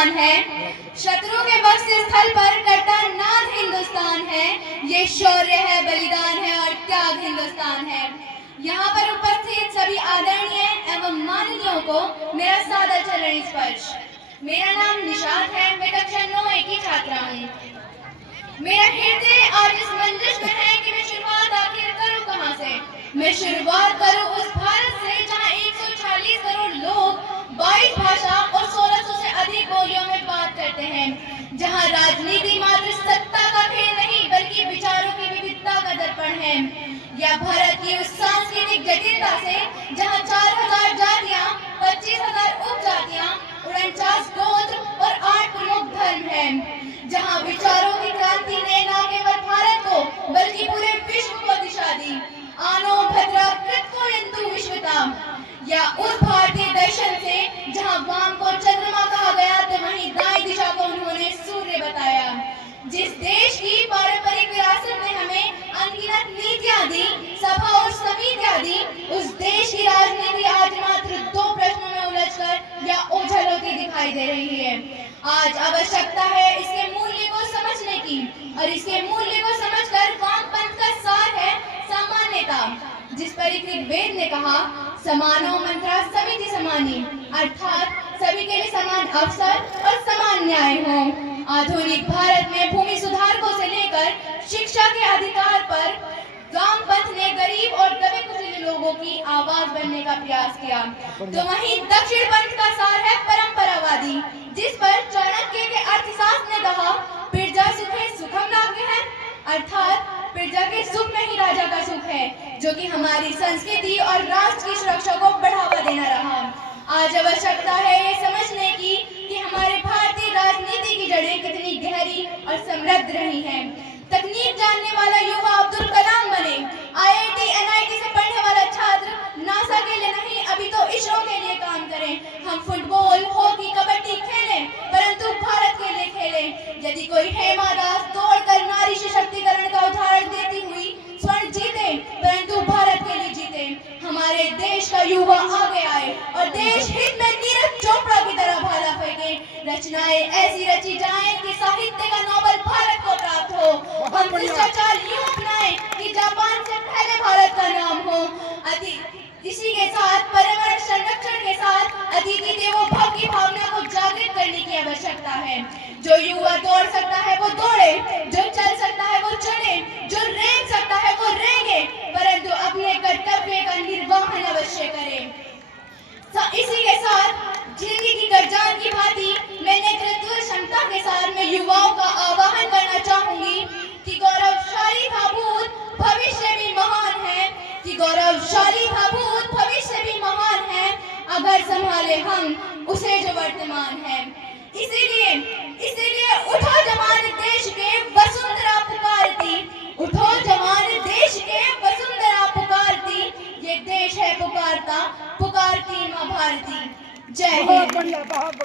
हिंदुस्तान है, शत्रु के बक्से स्थल पर कटा नाद हिंदुस्तान है, ये शौर्य है, बलिदान है और त्याग हिंदुस्तान है। यहाँ पर उपस्थित सभी आदरणीय एवं माननीयों को मेरा सादर चरण स्पर्श। मेरा नाम निशात है, मैं कक्षा 9A की छात्रा हूँ। मेरा हृदय आज इस मंजिश में है कि मैं शुरुआत आखिर करूँ कहाँ से। मैं शुरुआत करूँ उस भारत से जहाँ 140 करोड़ लोग 22 भाषा और 1600 से अधिक बोलियों में बात करते हैं, जहाँ राजनीति मात्र सत्ता का खेल नहीं बल्कि विचारों की विविधता का दर्पण है। या भारत की उस सांस्कृतिक जटिलता से जहाँ 4000 जातियाँ, 25,000 उपजातियाँ, 49 गोत्र और 8 प्रमुख धर्म हैं, जहाँ विचारों की क्रांति ने न केवल भारत को बल्कि पूरे विश्व को दिशा दी। आनो भद्रा कृत्कोयन्तु विश्वता। या उस भारतीय दर्शन से जहाँ वाम को चंद्रमा कहा गया तो वहीं दाएं दिशा को उन्होंने सूर्य बताया। जिस देश की पारंपरिक विरासत ने हमें अनगिनत नीतियां दी, सभा और समितियां दी, उस देश की राजनीति आज मात्र 2 प्रश्नों में उलझकर या ओझल होती दिखाई दे रही है। आज आवश्यकता है इसके मूल्य को समझने की, और इसके मूल्य को समझकर वामपंथ का सार है सामान्यता, जिस पर ऋग्वेद ने कहा समानो मंत्रा समिति समानी, अर्थात सभी के लिए समान अवसर और समान न्याय हो। आधुनिक भारत में भूमि सुधारकों से लेकर शिक्षा के अधिकार पर वामपंथ ने गरीब और दबे कुचले लोगों की आवाज बनने का प्रयास किया। तो वहीं दक्षिण पंथ का सार है परंपरावादी, जिस पर चाणक्य के अर्थशास्त्र ने कहा प्रजा सुखे सुखम लागे है, अर्थात प्रजा के सुख में ही राजा का सुख है, जो कि हमारी संस्कृति और राष्ट्र की सुरक्षा को बढ़ावा देना रहा। आज आवश्यकता है ये समझने की कि हमारे भारतीय राजनीति की जड़ें कितनी गहरी और समृद्ध रही हैं। तकनीक जानने वाला युवा अब्दुल कलाम बने, IIT NIT से पढ़ने वाला छात्र नासा के लिए नहीं अभी तो इसरो के लिए काम करें। हम फुटबॉल, हॉकी, कबड्डी खेलें, परंतु भारत के लिए खेलें। यदि कोई हेमा दास दौड़कर नारी सशक्तिकरण का उदाहरण देती हुई स्वर्ण जीते, परंतु भारत के लिए जीते। हमारे देश का युवा आगे आए और देश हित में नीरज चोपड़ा की तरह भाला फेंके। रचनाएं ऐसी रची जाएं कि साहित्य का नोबेल भारत को प्राप्त हो। हम शिष्टाचार यूं अपनाएं कि जापान से पहले भारत का नाम हो। इसी के साथ पर्यावरण संरक्षण के साथ अतिथि देवो भव की भावना को जागृत करने की आवश्यकता है। जो युवा दौड़ सकता है वो दौड़े, जो चल सकता है वो चले, जो रेंग सकता है वो रेंगे, परंतु अपने कर्तव्य का निर्वहन अवश्य करे। इसी के साथ जिंदगी की गर्जान की भांति मैं नेतृत्व क्षमता के साथ मैं युवाओं का आह्वान करना चाहूंगी कि गौरवशाली था भूत, भविष्य भी महान है, कि गौरवशाली था भूत, भविष्य भी महान है, अगर संभाले हम उसे जो वर्तमान है। इसीलिए उठो जवान देश के वसुंधरा पुकारती, उठो जवान देश के वसुंधरा पुकारती, ये देश है पुकारता, पुकारती मां भारती। जय हिंद।